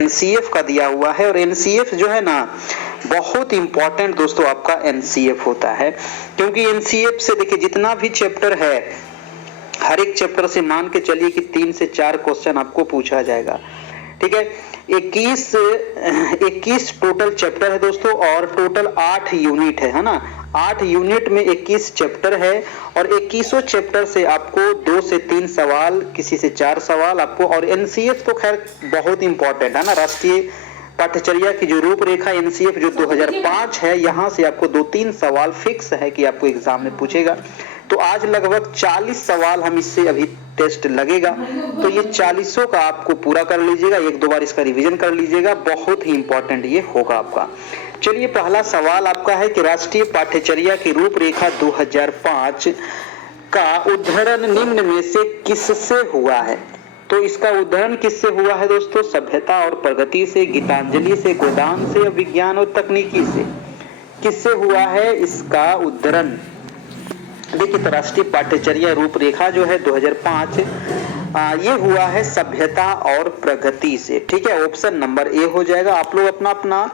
NCF का दिया हुआ है और एनसीएफ जो है ना बहुत इंपॉर्टेंट दोस्तों आपका एनसीएफ होता है, क्योंकि एनसीएफ से देखिए जितना भी चैप्टर है हर एक चैप्टर से मान के चलिए कि 3 से 4 क्वेश्चन आपको पूछा जाएगा। ठीक है, 21 टोटल चैप्टर है दोस्तों और टोटल 8 यूनिट है ना। 8 यूनिट में 21 चैप्टर है और 21 चैप्टर से आपको 2 से 3 सवाल, किसी से 4 सवाल आपको। और एनसीएफ तो खैर बहुत इंपॉर्टेंट है ना, राष्ट्रीय पाठ्यचर्या की जो रूपरेखा एनसीएफ जो 2005 है, यहाँ से आपको 2-3 सवाल फिक्स है कि आपको एग्जाम में पूछेगा। तो आज लगभग 40 सवाल हम इससे अभी टेस्ट लगेगा, तो ये 40 का आपको पूरा कर लीजिएगा, 1-2 बार इसका रिवीजन कर लीजिएगा, बहुत ही इंपॉर्टेंट ये होगा आपका। चलिए पहला सवाल आपका है कि राष्ट्रीय पाठ्यचर्या की रूपरेखा 2005 का उद्धरण निम्न में से किससे हुआ है? तो इसका उद्धरण किससे हुआ है दोस्तों? सभ्यता और प्रगति से, गीतांजलि से, गोदान से, विज्ञान और तकनीकी से। किससे हुआ है इसका उद्धरण? देखिए तो राष्ट्रीय पाठ्यचर्या रूपरेखा जो है 2005 ये हुआ है सभ्यता और प्रगति से। ठीक है, ऑप्शन नंबर ए हो जाएगा। आप लोग अपना अपना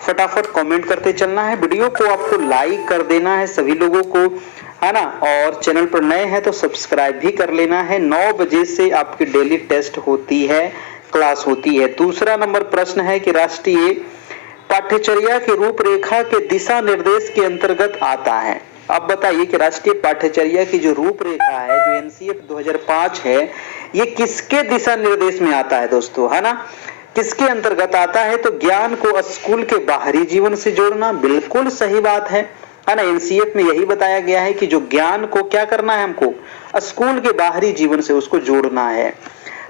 फटाफट कमेंट करते चलना है, वीडियो को आपको लाइक कर देना है सभी लोगों को, है ना। और चैनल पर नए हैं तो सब्सक्राइब भी कर लेना है। 9 बजे से आपकी डेली टेस्ट होती है, क्लास होती है। दूसरा नंबर प्रश्न है कि राष्ट्रीय पाठ्यचर्या की रूपरेखा के दिशा निर्देश के अंतर्गत आता है। अब बताइए कि राष्ट्रीय पाठ्यचर्या की जो रूपरेखा है, जो एनसीएफ 2005 है, ये किसके दिशा निर्देश में आता है दोस्तों, है ना? किसके अंतर्गत आता है? तो ज्ञान को स्कूल के बाहरी जीवन से जोड़ना, बिल्कुल सही बात है ना। एनसीएफ में यही बताया गया है कि जो ज्ञान को क्या करना है, हमको स्कूल के बाहरी जीवन से उसको जोड़ना है।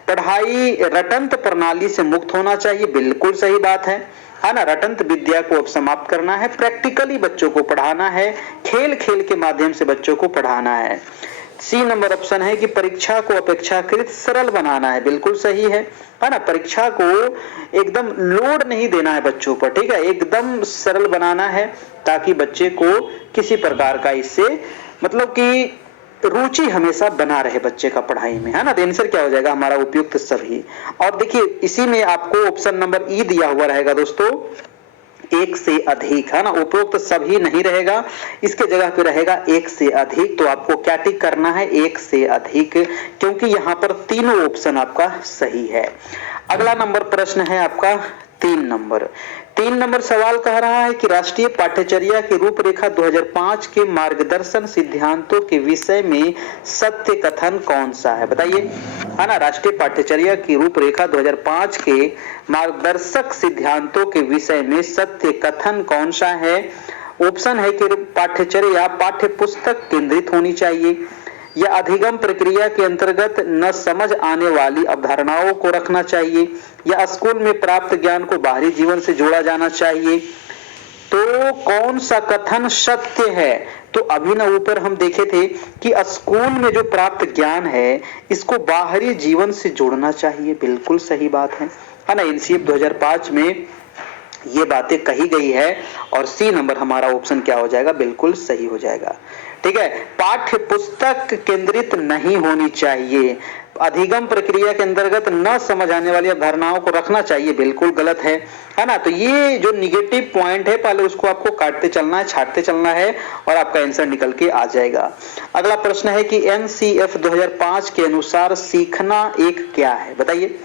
पढ़ाई रटंत प्रणाली से मुक्त होना चाहिए, बिल्कुल सही बात है ना। रटंत विद्या को अब समाप्त करना है, प्रैक्टिकली बच्चों को पढ़ाना है, खेल खेल के माध्यम से बच्चों को पढ़ाना है। सी नंबर ऑप्शन है कि परीक्षा को अपेक्षाकृत सरल बनाना है, बिल्कुल सही है ना। परीक्षा को एकदम लोड नहीं देना है बच्चों पर, ठीक है, एकदम सरल बनाना है ताकि बच्चे को किसी प्रकार का इससे मतलब कि रुचि हमेशा बना रहे बच्चे का पढ़ाई में, है ना। तो आंसर क्या हो जाएगा हमारा? उपयुक्त सभी। और देखिए इसी में आपको ऑप्शन नंबर ई दिया हुआ रहेगा दोस्तों, एक से अधिक, है ना। उपरोक्त सभी नहीं रहेगा, इसके जगह पे रहेगा एक से अधिक। तो आपको क्या टिक करना है? एक से अधिक, क्योंकि यहाँ पर तीनों ऑप्शन आपका सही है। अगला नंबर प्रश्न है आपका 3 नंबर सवाल कह रहा है कि राष्ट्रीय पाठ्यचर्या की रूपरेखा 2005 के मार्गदर्शन सिद्धांतों के विषय में सत्य कथन कौन सा है? बताइए, है ना। राष्ट्रीय पाठ्यचर्या की रूपरेखा 2005 के मार्गदर्शक सिद्धांतों के विषय में सत्य कथन कौन सा है? ऑप्शन है कि पाठ्यचर्या पाठ्य पुस्तक केंद्रित होनी चाहिए, या अधिगम प्रक्रिया के अंतर्गत न समझ आने वाली अवधारणाओं को रखना चाहिए, या स्कूल में प्राप्त ज्ञान को बाहरी जीवन से जोड़ा जाना चाहिए। तो कौन सा कथन सत्य है? तो अभी ना ऊपर हम देखे थे कि स्कूल में जो प्राप्त ज्ञान है इसको बाहरी जीवन से जोड़ना चाहिए, बिल्कुल सही बात है ना। एनसीएफ 2005 में ये बातें कही गई है और सी नंबर हमारा ऑप्शन क्या हो जाएगा? बिल्कुल सही हो जाएगा। ठीक है, पाठ्य पुस्तक केंद्रित नहीं होनी चाहिए, अधिगम प्रक्रिया के अंतर्गत न समझ आने वाली अवधारणाओं को रखना चाहिए, बिल्कुल गलत है ना। तो ये जो निगेटिव पॉइंट है पहले उसको आपको काटते चलना है, छाटते चलना है और आपका आंसर निकल के आ जाएगा। अगला प्रश्न है कि एनसीएफ 2005 के अनुसार सीखना एक क्या है? बताइए।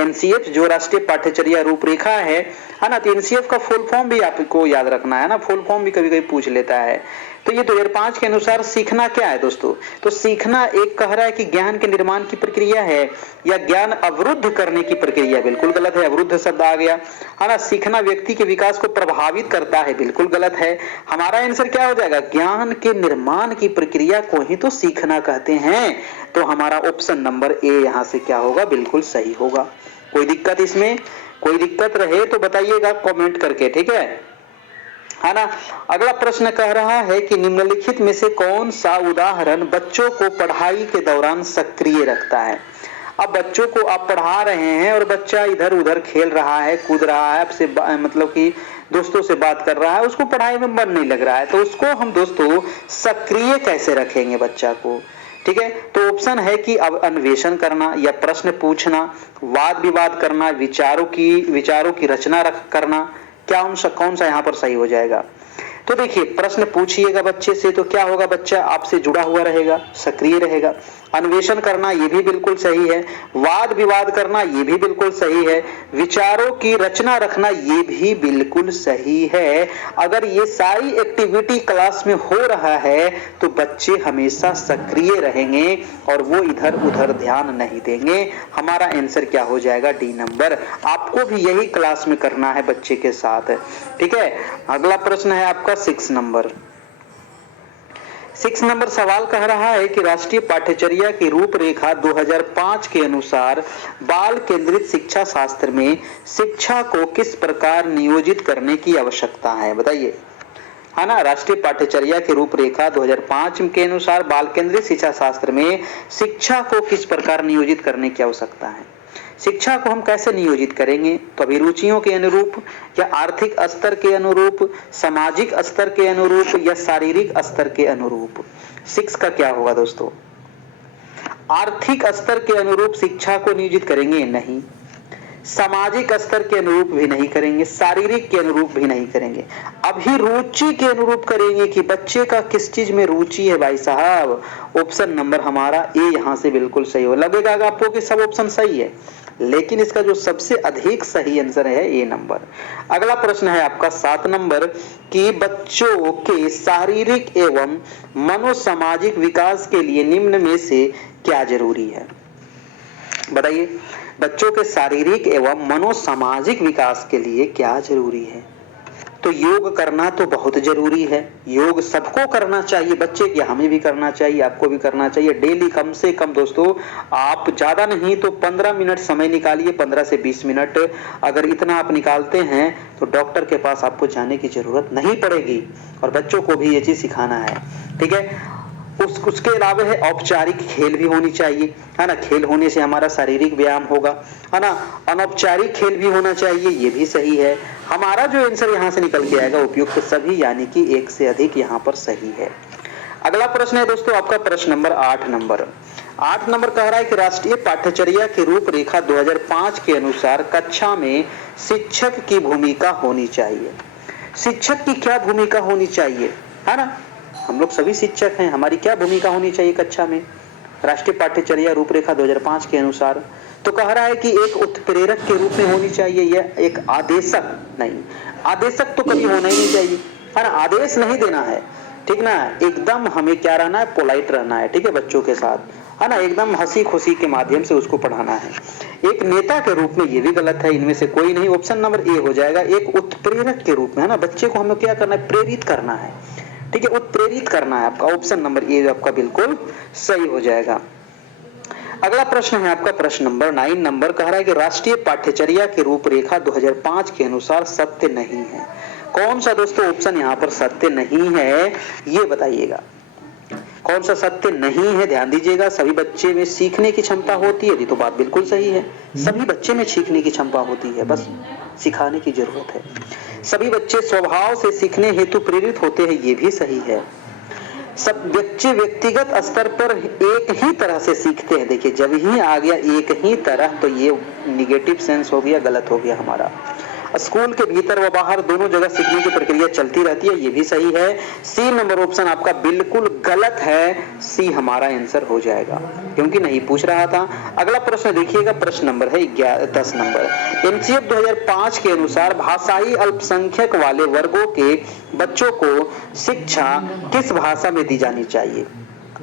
एनसीएफ जो राष्ट्रीय पाठ्यचर्या रूपरेखा है ना, तो एनसीएफ का फुल फॉर्म भी आपको याद रखना है ना, फुल फॉर्म भी कभी कभी पूछ लेता है। तो ये 2005 के अनुसार सीखना क्या है दोस्तों? तो सीखना एक कह रहा है कि ज्ञान के निर्माण की प्रक्रिया है या ज्ञान अवरुद्ध करने की प्रक्रिया, बिल्कुल गलत है, अवरुद्ध शब्द आ गया, है ना। सीखना व्यक्ति के विकास को प्रभावित करता है, बिल्कुल गलत है। हमारा आंसर क्या हो जाएगा? ज्ञान के निर्माण की प्रक्रिया को ही तो सीखना कहते हैं। तो हमारा ऑप्शन नंबर ए यहाँ से क्या होगा? बिल्कुल सही होगा। कोई दिक्कत इसमें? कोई दिक्कत रहे तो बताइएगा कमेंट करके, ठीक है ना। अगला प्रश्न कह रहा है कि निम्नलिखित में से कौन सा उदाहरण बच्चों को पढ़ाई के दौरान सक्रिय रखता है? अब बच्चों को आप पढ़ा रहे हैं और बच्चा इधर उधर खेल रहा है, कूद रहा है, आपसे मतलब कि दोस्तों से बात कर रहा है, उसको पढ़ाई में मन नहीं लग रहा है, तो उसको हम दोस्तों सक्रिय कैसे रखेंगे बच्चा को? ठीक है, तो ऑप्शन है कि अब अन्वेषण करना या प्रश्न पूछना, वाद विवाद करना, विचारों की रचना करना, कौन सा यहाँ पर सही हो जाएगा। तो देखिए, प्रश्न पूछिएगा बच्चे से तो क्या होगा, बच्चा आपसे जुड़ा हुआ रहेगा, सक्रिय रहेगा। अन्वेषण करना ये भी बिल्कुल सही है, वाद विवाद करना ये भी बिल्कुल सही है, विचारों की रचना रखना ये भी बिल्कुल सही है। अगर ये सारी एक्टिविटी क्लास में हो रहा है तो बच्चे हमेशा सक्रिय रहेंगे और वो इधर उधर ध्यान नहीं देंगे। हमारा आंसर क्या हो जाएगा, डी नंबर। आपको भी यही क्लास में करना है बच्चे के साथ, ठीक है। अगला प्रश्न है आपका 6 नंबर। 6 नंबर सवाल कह रहा है कि राष्ट्रीय पाठ्यचर्या की रूपरेखा 2005 के अनुसार बाल केंद्रित शिक्षा शास्त्र में शिक्षा को किस प्रकार नियोजित करने की आवश्यकता है, बताइए, है ना। राष्ट्रीय पाठ्यचर्या की रूपरेखा 2005 के अनुसार बाल केंद्रित शिक्षा शास्त्र में शिक्षा को किस प्रकार नियोजित करने की आवश्यकता है। शिक्षा को हम कैसे नियोजित करेंगे, तो अभिरुचियों के अनुरूप या आर्थिक स्तर के अनुरूप, सामाजिक स्तर के अनुरूप या शारीरिक स्तर के अनुरूप। 6 का क्या होगा दोस्तों, आर्थिक स्तर के अनुरूप शिक्षा को नियोजित करेंगे नहीं, सामाजिक स्तर के अनुरूप भी नहीं करेंगे, शारीरिक के अनुरूप भी नहीं करेंगे, अभिरुचि के अनुरूप करेंगे कि बच्चे का किस चीज में रुचि है भाई साहब। ऑप्शन नंबर हमारा ए यहाँ से बिल्कुल सही हो। लगेगा आपको कि सब ऑप्शन सही है, लेकिन इसका जो सबसे अधिक सही आंसर है ए नंबर। अगला प्रश्न है आपका 7 नंबर कि बच्चों के शारीरिक एवं मनोसामाजिक विकास के लिए निम्न में से क्या जरूरी है, बताइए। बच्चों के शारीरिक एवं मनोसामाजिक विकास के लिए क्या जरूरी है, तो योग करना तो बहुत जरूरी है। योग सबको करना चाहिए, बच्चे क्या हमें भी करना चाहिए, आपको भी करना चाहिए। डेली कम से कम दोस्तों, आप ज्यादा नहीं तो 15 मिनट समय निकालिए, 15 से 20 मिनट। अगर इतना आप निकालते हैं तो डॉक्टर के पास आपको जाने की जरूरत नहीं पड़ेगी। और बच्चों को भी ये चीज सिखाना है, ठीक है। उसके अलावा है औपचारिक खेल भी होनी चाहिए, है ना। खेल होने से हमारा शारीरिक व्यायाम होगा, है ना। अनौपचारिक खेल भी होना चाहिए, ये भी सही है। हमारा जो आंसर यहाँ से निकल के आएगा उपयुक्त सभी, यानी कि 1 से अधिक यहाँ पर सही है। अगला प्रश्न है दोस्तों आपका प्रश्न नंबर 8 नंबर। 8 नंबर कह रहा है कि राष्ट्रीय पाठ्यचर्या की रूपरेखा 2005 के अनुसार कक्षा में शिक्षक की भूमिका होनी चाहिए। शिक्षक की क्या भूमिका होनी चाहिए, है ना। हम लोग सभी शिक्षक हैं, हमारी क्या भूमिका होनी चाहिए कक्षा में, राष्ट्रीय पाठ्यचर्या रूपरेखा 2005 के अनुसार। तो कह रहा है कि एक उत्प्रेरक के रूप में होनी चाहिए या एक आदेशक नहीं। आदेशक तो कभी होना ही नहीं चाहिए, है ना। आदेश नहीं देना है, ठीक ना। एकदम हमें क्या रहना है, पोलाइट रहना है, ठीक है, बच्चों के साथ, है ना। एकदम हंसी खुशी के माध्यम से उसको पढ़ाना है। एक नेता के रूप में ये भी गलत है, इनमें से कोई नहीं। ऑप्शन नंबर ए हो जाएगा, एक उत्प्रेरक के रूप में, है ना। बच्चे को हमें क्या करना है, प्रेरित करना है, ठीक है, उत्प्रेरित करना है। आपका ऑप्शन नंबर ए आपका बिल्कुल सही हो जाएगा। अगला प्रश्न है आपका प्रश्न नंबर 9 नंबर कह रहा है कि राष्ट्रीय पाठ्यचर्या की रूपरेखा 2005 के अनुसार सत्य नहीं है। कौन सा दोस्तों ऑप्शन यहाँ पर सत्य नहीं है, ये बताइएगा। कौन सा सत्य नहीं है, ध्यान दीजिएगा। सभी बच्चे में सीखने की क्षमता होती है, ये तो बात बिल्कुल सही है। सभी बच्चे में सीखने की क्षमता होती है, बस सिखाने की जरूरत है। सभी बच्चे स्वभाव से सीखने हेतु प्रेरित होते हैं, ये भी सही है। सब बच्चे व्यक्तिगत स्तर पर एक ही तरह से सीखते हैं। देखिए, जब ही आ गया एक ही तरह तो ये निगेटिव सेंस हो गया, गलत हो गया हमारा। स्कूल के भीतर व बाहर दोनों जगह सीखने की प्रक्रिया चलती रहती है, ये भी सही है। सी नंबर ऑप्शन आपका बिल्कुल गलत है, सी हमारा आंसर हो जाएगा, क्योंकि नहीं पूछ रहा था। अगला प्रश्न देखिएगा, प्रश्न नंबर है 10 नंबर। एनसीएफ 2005 के अनुसार भाषाई अल्पसंख्यक वाले वर्गों के बच्चों को शिक्षा किस भाषा में दी जानी चाहिए।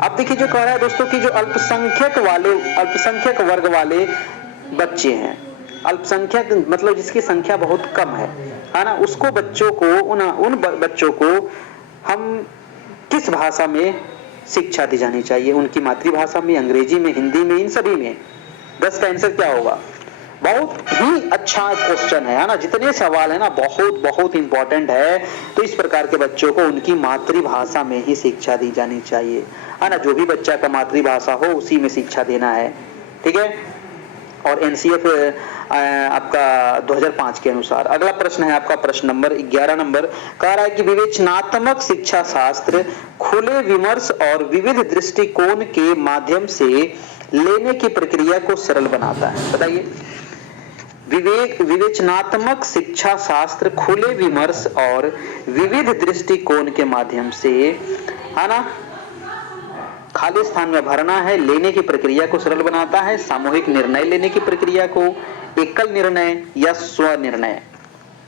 अब देखिए जो कह रहा है दोस्तों कि जो अल्पसंख्यक वर्ग वाले बच्चे हैं, अल्पसंख्यक मतलब जिसकी संख्या बहुत कम है ना, उसको बच्चों को उन बच्चों को हम किस भाषा में शिक्षा दी जानी चाहिए, उनकी मातृभाषा में, अंग्रेजी में, हिंदी में, इन सभी में। 10 का आंसर क्या होगा। बहुत ही अच्छा क्वेश्चन है ना, जितने सवाल है ना बहुत बहुत इंपॉर्टेंट है। तो इस प्रकार के बच्चों को उनकी मातृभाषा में ही शिक्षा दी जानी चाहिए, है ना। जो भी बच्चा का मातृभाषा हो उसी में शिक्षा देना है, ठीक है। और एनसीएफ आपका 2005 के अनुसार। अगला प्रश्न है आपका प्रश्न नंबर 11 नंबर, कह रहा है कि विवेचनात्मक शिक्षा शास्त्र खुले विमर्श और विविध दृष्टिकोण के माध्यम से लेने की प्रक्रिया को सरल बनाता है। बताइए, विवेचनात्मक शिक्षा शास्त्र खुले विमर्श और विविध दृष्टिकोण के माध्यम से, है ना, खाली स्थान में भरना है, लेने की प्रक्रिया को सरल बनाता है, सामूहिक निर्णय लेने की प्रक्रिया को, एकल निर्णय या स्व निर्णय।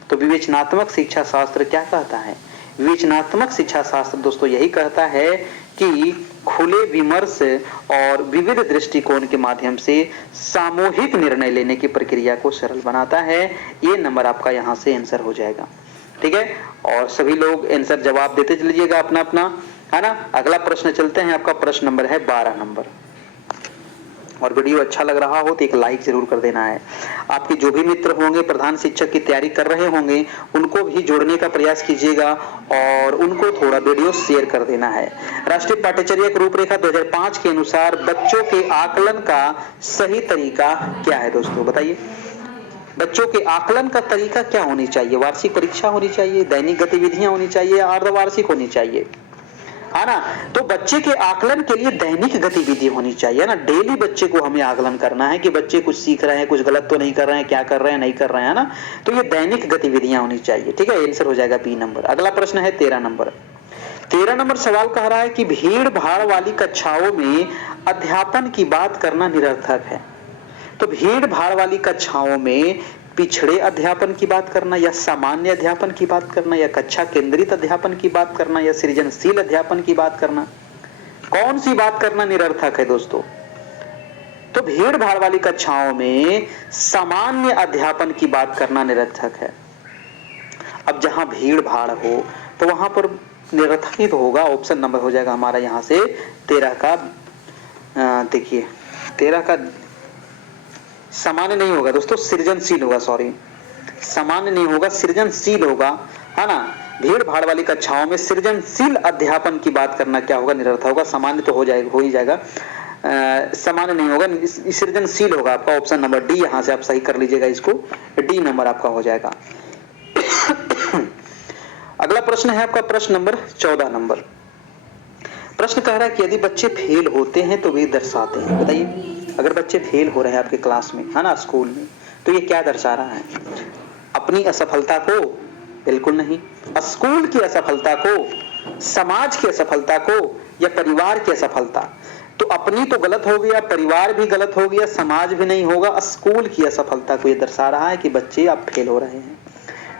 तो विवेचनात्मक शिक्षा शास्त्र क्या कहता है? विवेचनात्मक शिक्षा शास्त्र दोस्तों यही कहता है कि खुले विमर्श और विविध दृष्टिकोण के माध्यम से सामूहिक निर्णय लेने की प्रक्रिया को सरल बनाता है। ये नंबर आपका यहाँ से आंसर हो जाएगा। ठीक है, और सभी लोग आंसर जवाब देते चलिएगा अपना अपना, है ना। अगला प्रश्न चलते हैं, आपका प्रश्न नंबर है 12 नंबर। और वीडियो अच्छा लग रहा हो तो एक लाइक जरूर कर देना है। आपके जो भी मित्र होंगे प्रधान शिक्षक की तैयारी कर रहे होंगे उनको भी जोड़ने का प्रयास कीजिएगा और उनको थोड़ा वीडियो शेयर कर देना है। राष्ट्रीय पाठ्यचर्या की रूपरेखा 2005 के अनुसार बच्चों के आकलन का सही तरीका क्या है दोस्तों? बताइए, बच्चों के आकलन का तरीका क्या होनी चाहिए? वार्षिक परीक्षा होनी चाहिए, दैनिक गतिविधियां होनी चाहिए, अर्धवार्षिक होनी चाहिए, है ना। तो बच्चे के आकलन के लिए दैनिक गतिविधि होनी चाहिए ना। डेली बच्चे को हमें आकलन करना है कि बच्चे कुछ सीख रहे हैं, कुछ गलत तो नहीं कर रहे हैं, क्या कर रहे हैं, नहीं कर रहे हैं, ना। तो ये दैनिक गतिविधियां होनी चाहिए। ठीक है, आंसर हो जाएगा बी नंबर। अगला प्रश्न है 13 नंबर। 13 नंबर सवाल कह रहा है कि भीड़ भाड़ वाली कक्षाओं में अध्यापन की बात करना निरर्थक है। तो भीड़ भाड़ वाली कक्षाओं में पिछड़े अध्यापन की बात करना या सामान्य अध्यापन की बात करना या कक्षा केंद्रित अध्यापन की बात करना या सृजनशील अध्यापन की बात करना, कौन सी बात करना निरर्थक है दोस्तों? तो भीड़ भाड़ वाली कक्षाओं में सामान्य अध्यापन की बात करना निरर्थक है। अब जहां भीड़ भाड़ हो तो वहां पर निरर्थक ही तो होगा। ऑप्शन नंबर हो जाएगा हमारा यहां से 13 का, देखिए 13 का सामान्य नहीं होगा दोस्तों, सृजनशील होगा। सॉरी, सामान्य नहीं होगा, सृजनशील होगा, है ना। भीड़ भाड़ वाली कक्षाओं में सृजनशील अध्यापन की बात करना क्या होगा? निरर्थक होगा। सामान्य तो हो जाएगा, हो ही जाएगा, सामान्य नहीं होगा, सृजनशील होगा। आपका ऑप्शन नंबर डी यहां से आप सही कर लीजिएगा, इसको डी नंबर आपका हो जाएगा। अगला प्रश्न है आपका प्रश्न नंबर 14 नंबर। प्रश्न कह रहा है कि यदि बच्चे फेल होते हैं तो वे दर्शाते हैं। बताइए, अगर बच्चे फेल हो रहे हैं आपके क्लास में, है ना, स्कूल में, तो ये क्या दर्शा रहा है? अपनी असफलता को? बिल्कुल नहीं। स्कूल की असफलता को, समाज की असफलता को, या परिवार की असफलता? तो अपनी तो गलत हो गया, परिवार भी गलत हो गया, समाज भी नहीं होगा, स्कूल की असफलता को ये दर्शा रहा है कि बच्चे अब फेल हो रहे हैं।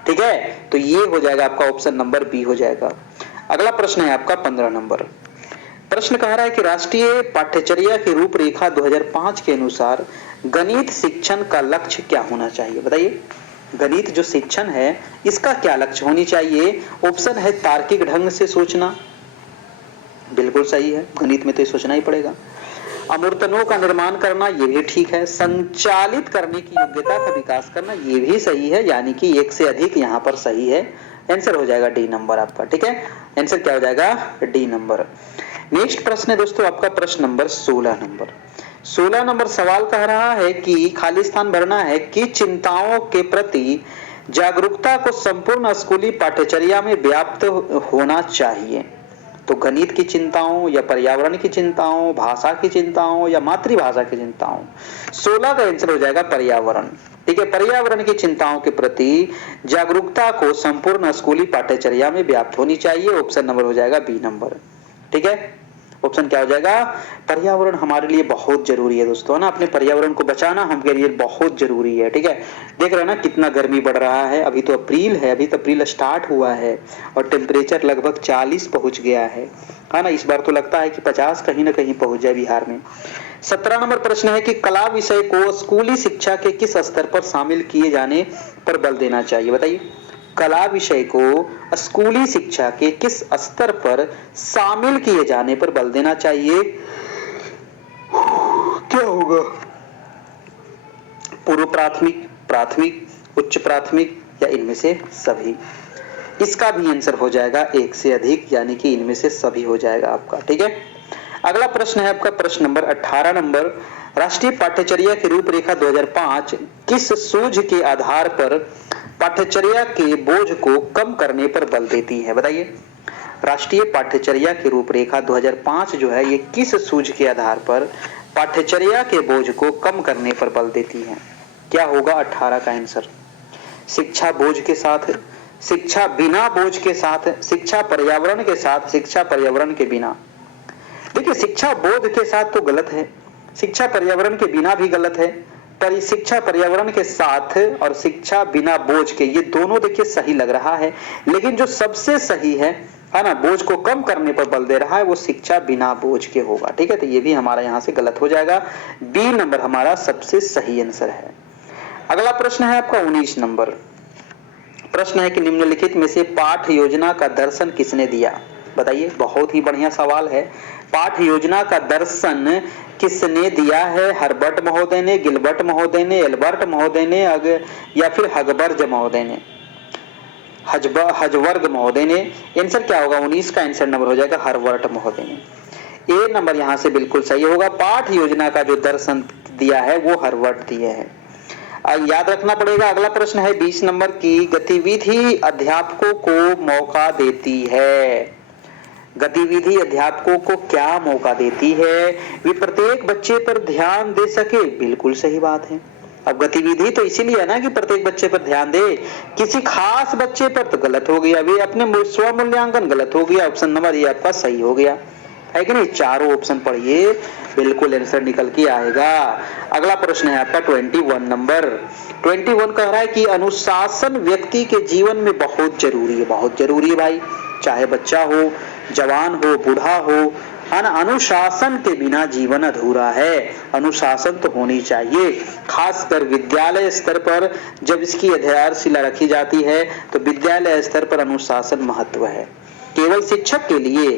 ठीक है, तो ये हो जाएगा आपका ऑप्शन नंबर बी हो जाएगा। अगला प्रश्न है आपका 15 नंबर। प्रश्न कह रहा है कि राष्ट्रीय पाठ्यचर्या की रूपरेखा 2005 के अनुसार गणित शिक्षण का लक्ष्य क्या होना चाहिए? बताइए, गणित जो शिक्षण है इसका क्या लक्ष्य होनी चाहिए? ऑप्शन है तार्किक ढंग से सोचना, बिल्कुल सही है, गणित में तो ये सोचना ही पड़ेगा। अमूर्तनों का निर्माण करना, ये भी ठीक है। संचालित करने की योग्यता का विकास करना, ये भी सही है, यानी कि एक से अधिक यहाँ पर सही है। आंसर हो जाएगा डी नंबर आपका। ठीक है, आंसर क्या हो जाएगा? D number. नेक्स्ट प्रश्न है दोस्तों आपका प्रश्न नंबर 16 नंबर। 16 नंबर सवाल कह रहा है कि खाली स्थान भरना है कि चिंताओं के प्रति जागरूकता को संपूर्ण स्कूली पाठ्यचर्या में व्याप्त होना चाहिए। तो गणित की चिंताओं या पर्यावरण की चिंताओं, भाषा की चिंताओं या मातृभाषा की चिंताओं? 16 का आंसर हो जाएगा पर्यावरण। ठीक है, पर्यावरण की चिंताओं के प्रति जागरूकता को संपूर्ण स्कूली पाठ्यचर्या में व्याप्त होनी चाहिए। ऑप्शन नंबर हो जाएगा बी नंबर। ठीक है, ऑप्शन क्या हो जाएगा? पर्यावरण हमारे लिए बहुत जरूरी है दोस्तों, है ना। अपने पर्यावरण को बचाना हमारे लिए बहुत जरूरी है। ठीक है, देख रहे हैं ना कितना गर्मी बढ़ रहा है। अभी तो अप्रैल है, अभी तो अप्रैल स्टार्ट हुआ है और टेम्परेचर लगभग 40 पहुंच गया है ना। इस बार तो लगता है कि 50 कहीं ना कहीं पहुंच जाए बिहार में। 17 नंबर प्रश्न है कि कला विषय को स्कूली शिक्षा के किस स्तर पर शामिल किए जाने पर बल देना चाहिए? बताइए, कला विषय को स्कूली शिक्षा के किस स्तर पर शामिल किए जाने पर बल देना चाहिए? क्या होगा? पूर्व प्राथमिक, प्राथमिक, उच्च प्राथमिक या इनमें से सभी? इसका भी आंसर हो जाएगा एक से अधिक, यानी कि इनमें से सभी हो जाएगा आपका। ठीक है, अगला प्रश्न है आपका प्रश्न नंबर 18 नंबर। राष्ट्रीय पाठ्यचर्या की रूपरेखा 2005 किस सूझ के आधार पर पाठ्यचर्या के बोझ को कम करने पर बल देती है? बताइए। राष्ट्रीय पाठ्यचर्या की रूपरेखा 2005 जो है ये किस सूझ के आधार पर पाठ्यचर्या के बोझ को कम करने पर बल देती है? क्या होगा 18 का आंसर? शिक्षा बोझ के साथ, शिक्षा बिना बोझ के साथ, शिक्षा पर्यावरण के साथ, शिक्षा पर्यावरण के बिना। देखिए शिक्षा बोध के साथ तो गलत है, शिक्षा पर्यावरण के बिना भी गलत है, पर शिक्षा पर्यावरण के साथ और शिक्षा बिना बोझ के ये दोनों देखिए सही लग रहा है, लेकिन जो सबसे सही है ना, बोझ को कम करने पर बल दे रहा है वो शिक्षा बिना बोझ के होगा। ठीक है, तो ये भी हमारा यहाँ से गलत हो जाएगा। बी नंबर हमारा सबसे सही आंसर है। अगला प्रश्न है आपका 19 नंबर। प्रश्न है कि निम्नलिखित में से पाठ योजना का दर्शन किसने दिया? बताइए। बहुत ही बढ़िया सवाल है। पाठ योजना का दर्शन किसने दिया है? हर्बर्ट महोदय ने, गिलबर्ट महोदय ने, एल्बर्ट महोदय ने या फिर हगबर्ज महोदय ने, हजवर्ग महोदय ने? आंसर क्या होगा? 19 का आंसर नंबर हो जाएगा हर्बर्ट महोदय ने। ए नंबर यहाँ से बिल्कुल सही होगा। पाठ योजना का जो दर्शन दिया है वो हर्बर्ट दिए है। याद रखना पड़ेगा। अगला प्रश्न है 20 नंबर की, गतिविधि अध्यापकों को मौका देती है। गतिविधि अध्यापकों को क्या मौका देती है? वे प्रत्येक बच्चे पर ध्यान दे सके। बिल्कुल सही बात है। अब गतिविधि तो इसीलिए है ना कि प्रत्येक बच्चे पर ध्यान दे, किसी खास बच्चे पर तो गलत हो गया। वे अपने स्व मूल्यांकन गलत हो गया। ऑप्शन नंबर ये आपका सही हो गया है कि नहीं? चारों ऑप्शन पढ़िए, बिल्कुल आंसर निकल के आएगा। अगला प्रश्न है आपका 21 नंबर। 21 कह रहा है कि अनुशासन व्यक्ति के जीवन में बहुत जरूरी है। बहुत जरूरी है भाई, चाहे बच्चा हो, जवान हो, बूढ़ा हो, है ना। अनुशासन के बिना जीवन अधूरा है। अनुशासन तो होनी चाहिए, खासकर विद्यालय स्तर पर जब इसकी आधारशिला रखी जाती है तो विद्यालय स्तर पर अनुशासन महत्व है। केवल शिक्षक के लिए,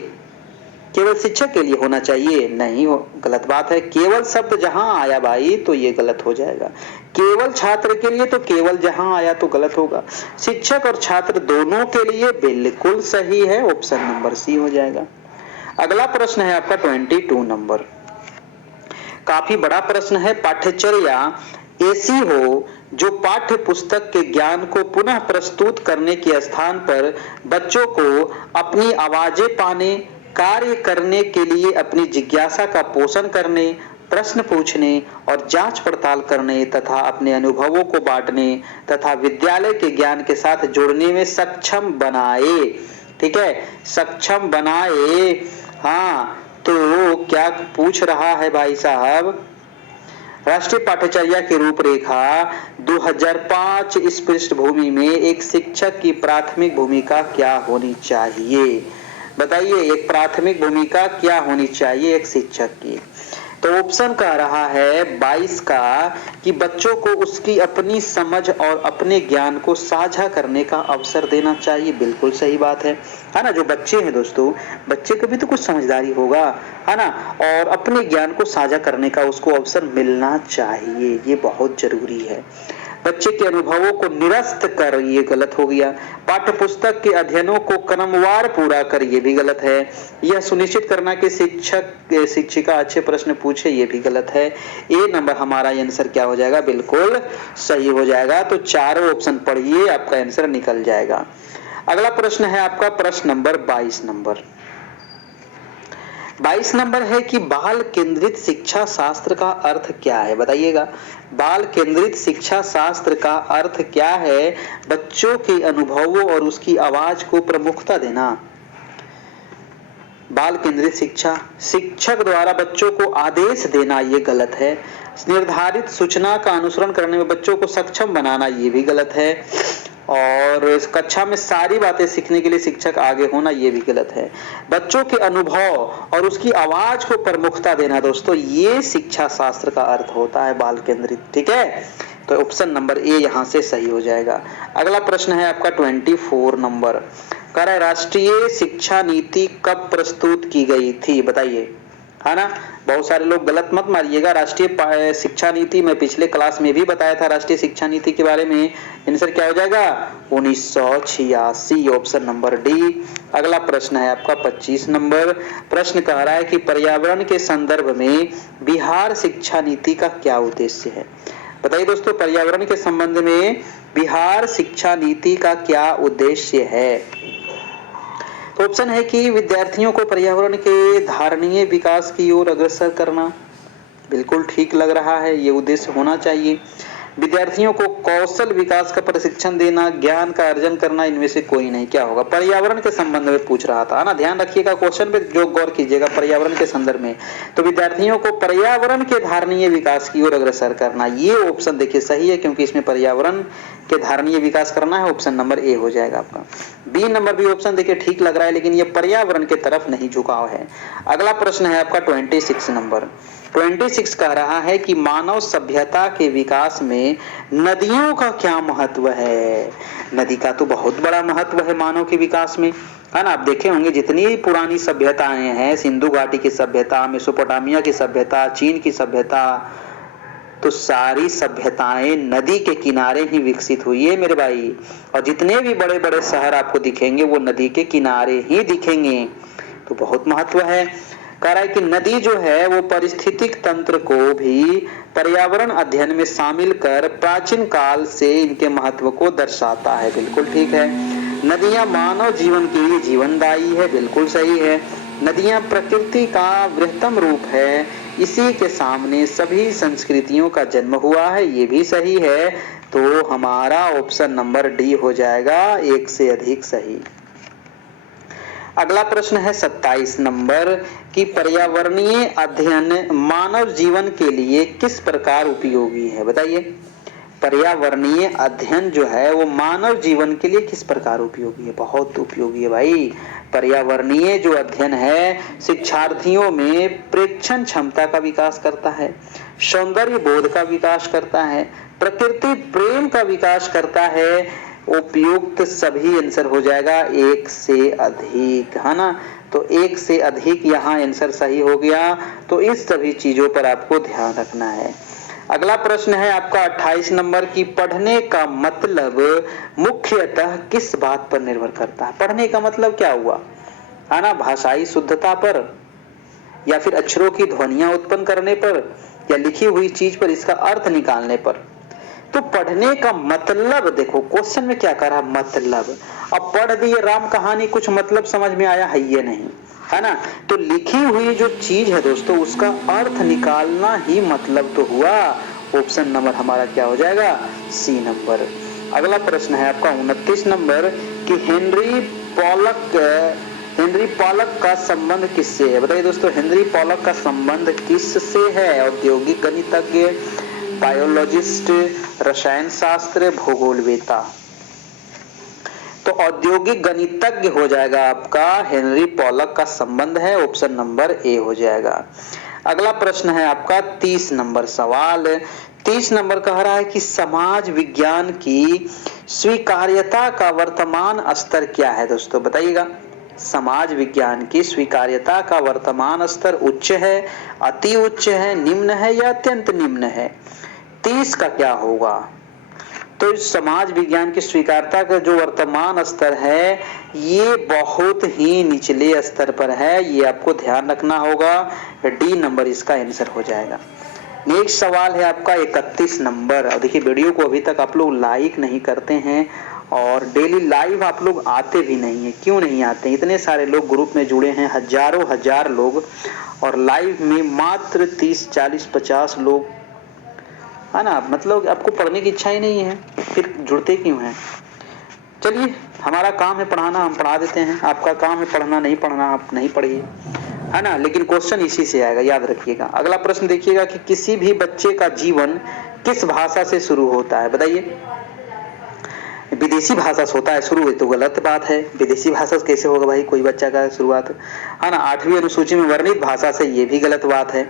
केवल शिक्षक के लिए होना चाहिए नहीं, वो गलत बात है। केवल शब्द जहां आया भाई तो ये गलत हो जाएगा। केवल छात्र के लिए तो केवल जहां आया तो गलत होगा। शिक्षक और छात्र दोनों के लिए बिल्कुल सही है। ऑप्शन नंबर सी हो जाएगा। अगला प्रश्न है आपका 22 नंबर। काफी बड़ा प्रश्न है। पाठ्यचर्या ऐसी हो जो पाठ्य पुस्तक के ज्ञान को पुनः प्रस्तुत करने के स्थान पर बच्चों को अपनी आवाजें पाने, कार्य करने के लिए अपनी जिज्ञासा का पोषण करने, प्रश्न पूछने और जांच पड़ताल करने तथा अपने अनुभवों को बांटने तथा विद्यालय के ज्ञान के साथ जोड़ने में सक्षम बनाए। ठीक है, सक्षम बनाए। हाँ, तो क्या पूछ रहा है भाई साहब? राष्ट्रीय पाठ्यचर्या की रूपरेखा 2005 इस पृष्ठभूमि में एक शिक्षक की प्राथमिक भूमिका क्या होनी चाहिए? बताइए, एक प्राथमिक भूमिका क्या होनी चाहिए एक शिक्षक की? तो ऑप्शन कह रहा है 22 का कि बच्चों को उसकी अपनी समझ और अपने ज्ञान को साझा करने का अवसर देना चाहिए। बिल्कुल सही बात है ना। जो बच्चे हैं दोस्तों, बच्चे को भी तो कुछ समझदारी होगा, है ना, और अपने ज्ञान को साझा करने का उसको अवसर मिलना चाहिए। ये बहुत जरूरी है। बच्चे के अनुभवों को निरस्त कर, ये गलत हो गया। पाठ्य पुस्तक के अध्ययनों को क्रमवार पूरा कर, ये भी गलत है। यह सुनिश्चित करना कि शिक्षक शिक्षिका अच्छे प्रश्न पूछे, ये भी गलत है। ए नंबर हमारा आंसर क्या हो जाएगा? बिल्कुल सही हो जाएगा। तो चारों ऑप्शन पढ़िए, आपका आंसर निकल जाएगा। अगला प्रश्न है आपका प्रश्न नंबर 22 नंबर। 22 नंबर है कि बाल केंद्रित शिक्षा शास्त्र का अर्थ क्या है? बताइएगा। बाल केंद्रित शिक्षा शास्त्र का अर्थ क्या है? बच्चों के अनुभवों और उसकी आवाज को प्रमुखता देना। बाल केंद्रित शिक्षा, शिक्षक द्वारा बच्चों को आदेश देना, ये गलत है। निर्धारित सूचना का अनुसरण करने में बच्चों को सक्षम बनाना, ये भी गलत है। और इस कक्षा में सारी बातें सीखने के लिए शिक्षक आगे होना, ये भी गलत है। बच्चों के अनुभव और उसकी आवाज को प्रमुखता देना दोस्तों, ये शिक्षा शास्त्र का अर्थ होता है बाल केंद्रित। ठीक है, तो ऑप्शन नंबर ए यहां से सही हो जाएगा। अगला प्रश्न है आपका 24 नंबर। कह रहा है राष्ट्रीय शिक्षा नीति कब प्रस्तुत की गई थी? बताइए। है ना। बहुत सारे लोग गलत मत मारिएगा। राष्ट्रीय शिक्षा नीति में पिछले क्लास में भी बताया था राष्ट्रीय शिक्षा नीति के बारे में। आंसर क्या हो जाएगा 1986, ऑप्शन नंबर डी। अगला प्रश्न है आपका 25 नंबर। प्रश्न कह रहा है कि पर्यावरण के संदर्भ में बिहार शिक्षा नीति का क्या उद्देश्य है। बताइए दोस्तों, पर्यावरण के संबंध में बिहार शिक्षा नीति का क्या उद्देश्य है। तो ऑप्शन है कि विद्यार्थियों को पर्यावरण के धारणीय विकास की ओर अग्रसर करना, बिल्कुल ठीक लग रहा है, ये उद्देश्य होना चाहिए। विद्यार्थियों को कौशल विकास का प्रशिक्षण देना, ज्ञान का अर्जन करना, इनमें से कोई नहीं। क्या होगा, पर्यावरण के संबंध में पूछ रहा था ना, ध्यान रखिएगा क्वेश्चन पे जो गौर कीजिएगा पर्यावरण के संदर्भ में। तो विद्यार्थियों को पर्यावरण के धारणीय विकास की ओर अग्रसर करना, ये ऑप्शन देखिए सही है, क्योंकि इसमें पर्यावरण के धारणीय विकास करना है। ऑप्शन नंबर ए हो जाएगा आपका। बी नंबर भी ऑप्शन देखिए ठीक लग रहा है, लेकिन ये पर्यावरण के तरफ नहीं झुकाव है। अगला प्रश्न है आपका 26 नंबर। 26 कह रहा है कि मानव सभ्यता के विकास में नदियों का क्या महत्व है। नदी का तो बहुत बड़ा महत्व है मानव के विकास में, है ना। आप देखे होंगे जितनी पुरानी सभ्यताएं हैं, सिंधु घाटी की सभ्यता, मेसोपोटामिया की सभ्यता, चीन की सभ्यता, तो सारी सभ्यताएं नदी के किनारे ही विकसित हुई है मेरे भाई। और जितने भी बड़े बड़े शहर आपको दिखेंगे वो नदी के किनारे ही दिखेंगे, तो बहुत महत्व है। कह रहा है कि नदी जो है वो पारिस्थितिक तंत्र को भी पर्यावरण अध्ययन में शामिल कर प्राचीन काल से इनके महत्व को दर्शाता है, बिल्कुल ठीक है। नदियां मानव जीवन के लिए जीवनदायी है, बिल्कुल सही है। नदियां प्रकृति का वृहत्तम रूप है, इसी के सामने सभी संस्कृतियों का जन्म हुआ है, ये भी सही है। तो हमारा ऑप्शन नंबर डी हो जाएगा एक से अधिक सही। अगला प्रश्न है 27 नंबर कि पर्यावरणीय अध्ययन मानव जीवन के लिए किस प्रकार उपयोगी है। बताइए, पर्यावरणीय अध्ययन जो है वो मानव जीवन के लिए किस प्रकार उपयोगी है। बहुत उपयोगी है भाई। पर्यावरणीय जो अध्ययन है शिक्षार्थियों में प्रेक्षण क्षमता का विकास करता है, सौंदर्य बोध का विकास करता है, प्रकृति प्रेम का विकास करता है। उपयुक्त सभी आंसर हो जाएगा एक से अधिक, है ना। तो एक से अधिक यहाँ आंसर सही हो गया। तो इस सभी चीजों पर आपको ध्यान रखना है। अगला प्रश्न है आपका 28 नंबर की पढ़ने का मतलब मुख्यतः किस बात पर निर्भर करता है। पढ़ने का मतलब क्या हुआ, है ना, भाषाई शुद्धता पर, या फिर अक्षरों की ध्वनियां उत्पन्न करने पर, या लिखी हुई चीज पर इसका अर्थ निकालने पर। तो पढ़ने का मतलब देखो क्वेश्चन में क्या करा, मतलब। अब पढ़ दिए राम कहानी, कुछ मतलब समझ में आया है ये नहीं, है ना। तो लिखी हुई जो चीज है दोस्तों उसका अर्थ निकालना ही मतलब तो हुआ। ऑप्शन नंबर हमारा क्या हो जाएगा, सी नंबर। अगला प्रश्न है आपका 29 नंबर कि हेनरी पॉलक का संबंध किससे है। बताइए दोस्तों, हेनरी पॉलक का संबंध किससे है। औद्योगिक गणितज्ञ, बायोलॉजिस्ट, रसायन शास्त्र, भूगोलवेत्ता। तो औद्योगिक गणितज्ञ हो जाएगा आपका, हेनरी पॉलक का संबंध है। ऑप्शन नंबर ए हो जाएगा। अगला प्रश्न है आपका 30 नंबर सवाल। 30 नंबर कह रहा है कि समाज विज्ञान की स्वीकार्यता का वर्तमान स्तर क्या है। दोस्तों बताइएगा, समाज विज्ञान की स्वीकार्यता का वर्तमान स्तर उच्च है, अति उच्च है, निम्न है या अत्यंत निम्न है। 30 का क्या होगा। तो इस समाज विज्ञान की स्वीकार्यता का जो वर्तमान स्तर है ये बहुत ही निचले स्तर पर है, ये आपको ध्यान रखना होगा। डी नंबर इसका आंसर हो जाएगा। नेक्स्ट सवाल है आपका 31 नंबर। और देखिए वीडियो को अभी तक आप लोग लाइक नहीं करते हैं और डेली लाइव आप लोग आते भी नहीं है। क्यों नहीं आते, इतने सारे लोग ग्रुप में जुड़े हैं, हजारों हजार लोग, और लाइव में मात्र 30 40 50 लोग, है ना। मतलब आपको पढ़ने की इच्छा ही नहीं है, फिर जुड़ते क्यों हैं। चलिए, हमारा काम है पढ़ाना, हम पढ़ा देते हैं। आपका काम है पढ़ना, नहीं पढ़ना आप नहीं पढ़िए, है ना। लेकिन क्वेश्चन इसी से आएगा, याद रखिएगा। अगला प्रश्न देखिएगा कि किसी भी बच्चे का जीवन किस भाषा से शुरू होता है। बताइए, विदेशी भाषा से होता है शुरू, तो गलत बात है। विदेशी भाषा से कैसे होगा भाई कोई बच्चा का शुरुआत, है ना। 8वीं अनुसूची में वर्णित भाषा से, ये भी गलत बात है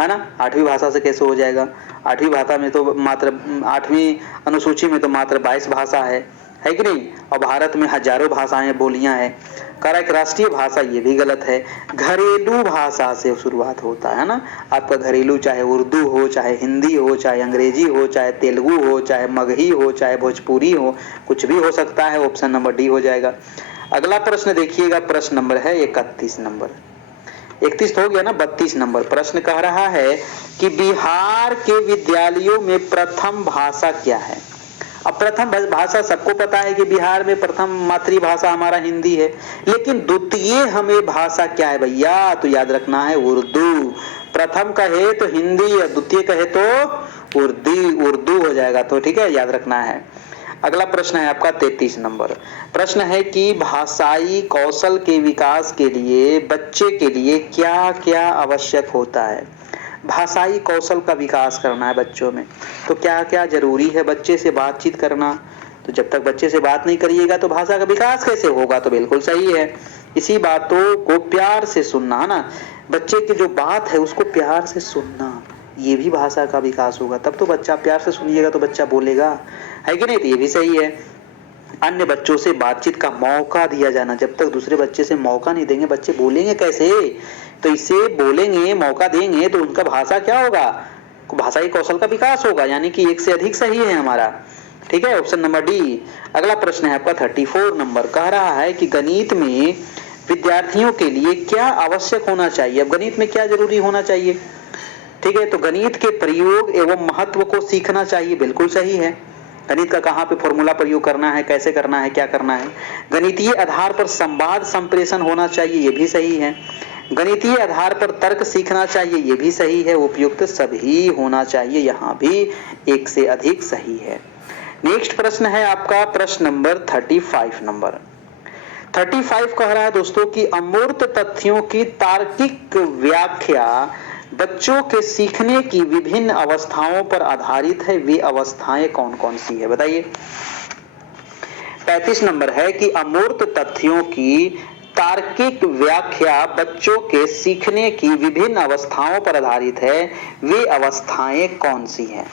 ना। 8वीं भाषा से कैसे हो जाएगा। 8वीं भाषा में तो मात्र 8वीं अनुसूची में तो मात्र 22 भाषा है है कि नहीं। और भारत में हजारों भाषाएं बोलियां हैं। कह रहा है कि राष्ट्रीय भाषा, ये भी गलत है। घरेलू भाषा से शुरुआत होता है ना। आपका घरेलू चाहे उर्दू हो, चाहे हिंदी हो, चाहे अंग्रेजी हो, चाहे तेलुगु हो, चाहे मगही हो, चाहे भोजपुरी हो, कुछ भी हो सकता है। ऑप्शन नंबर डी हो जाएगा। अगला प्रश्न देखिएगा, प्रश्न नंबर है 31 नंबर। 31 हो गया ना, 32 नंबर प्रश्न कह रहा है कि बिहार के विद्यालयों में प्रथम भाषा क्या है। अब प्रथम भाषा सबको पता है कि बिहार में प्रथम मातृभाषा हमारा हिंदी है, लेकिन द्वितीय हमें भाषा क्या है भैया, तो याद रखना है उर्दू। प्रथम कहे तो हिंदी और द्वितीय कहे तो उर्दू हो जाएगा। तो ठीक है, याद रखना है। अगला प्रश्न है आपका 33 नंबर। प्रश्न है कि भाषाई कौशल के विकास के लिए बच्चे के लिए क्या क्या आवश्यक होता है। भाषाई कौशल का विकास करना है बच्चों में, तो क्या क्या जरूरी है। बच्चे से बातचीत करना, तो जब तक बच्चे से बात नहीं करिएगा तो भाषा का विकास कैसे होगा। तो बिल्कुल सही है। इसी बातों को प्यार से सुनना, है ना। बच्चे की जो बात है उसको प्यार से सुनना, ये भी भाषा का विकास होगा। तब तो बच्चा प्यार से सुनिएगा तो बच्चा बोलेगा, है कि नहीं। तो ये भी सही है। अन्य बच्चों से बातचीत का मौका दिया जाना, जब तक दूसरे बच्चे से मौका नहीं देंगे बच्चे बोलेंगे कैसे। तो इसे बोलेंगे, मौका देंगे तो उनका भाषा क्या होगा, भाषाई कौशल का विकास होगा। यानी कि एक से अधिक सही है हमारा। ठीक है, ऑप्शन नंबर डी। अगला प्रश्न है आपका 34 नंबर। कह रहा है कि गणित में विद्यार्थियों के लिए क्या आवश्यक होना चाहिए। अब गणित में क्या जरूरी होना चाहिए। ठीक है, तो गणित के प्रयोग एवं महत्व को सीखना चाहिए, बिल्कुल सही है। गणित का कहाँ पे फॉर्मूला प्रयोग करना है, कैसे करना है, क्या करना है। गणितीय आधार पर संवाद संप्रेषण होना चाहिए, ये भी सही है। गणितीय आधार पर तर्क सीखना चाहिए, ये भी सही है। उपयुक्त सभी होना चाहिए, यहाँ भी एक से अधिक सही है। नेक्स्ट प्रश्न है आपका प्रश्न नंबर 35 नंबर। 35 कह रहा है दोस्तों कि अमूर्त तथ्यों की तार्किक व्याख्या बच्चों के सीखने की विभिन्न अवस्थाओं पर आधारित है। वे अवस्थाएं कौन कौन सी है बताइए। 35 नंबर है कि अमूर्त तथ्यों की तार्किक व्याख्या बच्चों के सीखने की विभिन्न अवस्थाओं पर आधारित है। वे अवस्थाएं कौन सी हैं।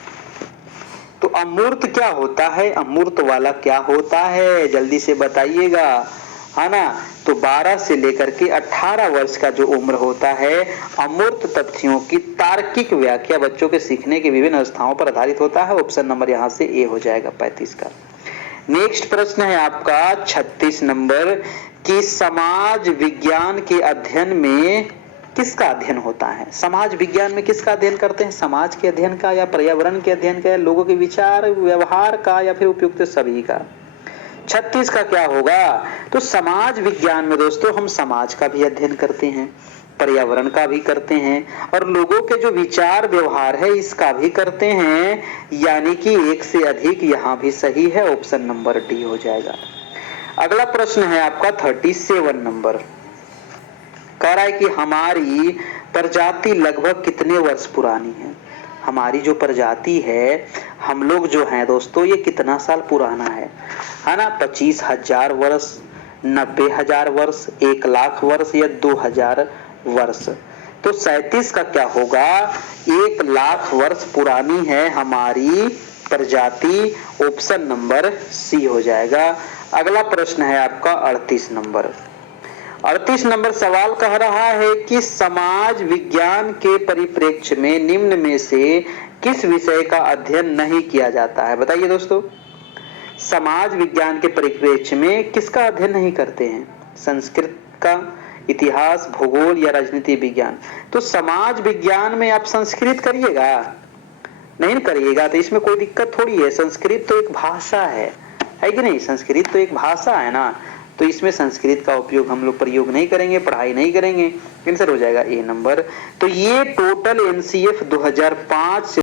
तो अमूर्त क्या होता है, अमूर्त वाला क्या होता है, जल्दी से बताइएगा, है ना। तो 12 से लेकर के 18 वर्ष का जो उम्र होता है, अमूर्त तथ्यों की तार्किक व्याख्या बच्चों के सीखने की विभिन्न अवस्थाओं पर आधारित होता है। ऑप्शन नंबर यहाँ से ए हो जाएगा 35 का। नेक्स्ट प्रश्न है आपका 36 नंबर कि समाज विज्ञान के अध्ययन में किसका अध्ययन होता है। समाज विज्ञान में किसका अध्ययन करते हैं, समाज के अध्ययन का या पर्यावरण के अध्ययन का, लोगों के विचार व्यवहार का, या फिर उपयुक्त सभी का। 36 का क्या होगा, तो समाज विज्ञान में दोस्तों हम समाज का भी अध्ययन करते हैं, पर्यावरण का भी करते हैं, और लोगों के जो विचार व्यवहार है इसका भी करते हैं। यानी कि एक से अधिक यहाँ भी सही है। ऑप्शन नंबर डी हो जाएगा। अगला प्रश्न है आपका 37 नंबर। कह रहा है कि हमारी प्रजाति लगभग कितने वर्ष पुरानी है। हमारी जो प्रजाति है, हम लोग जो हैं दोस्तों, ये कितना साल पुराना है ना। 25,000 वर्ष, 90,000 वर्ष, 1,00,000 वर्ष या 2,000 वर्ष। तो 37 का क्या होगा, 1,00,000 वर्ष पुरानी है हमारी प्रजाति। ऑप्शन नंबर सी हो जाएगा। अगला प्रश्न है आपका 38 नंबर। 38 नंबर सवाल कह रहा है कि समाज विज्ञान के परिप्रेक्ष्य में निम्न में से किस विषय का अध्ययन नहीं किया जाता है। बताइए दोस्तों, समाज विज्ञान के परिप्रेक्ष्य में किसका अध्ययन नहीं करते हैं। संस्कृत का, इतिहास, भूगोल या राजनीति विज्ञान। तो समाज विज्ञान में आप संस्कृत करिएगा, नहीं करिएगा तो इसमें कोई दिक्कत थोड़ी है। संस्कृत तो एक भाषा है कि नहीं, संस्कृत तो एक भाषा है ना। तो इसमें संस्कृत का उपयोग हम लोग प्रयोग नहीं करेंगे, पढ़ाई नहीं करेंगे। आंसर हो जाएगा ए नंबर। तो ये टोटल एनसीएफ 2005 से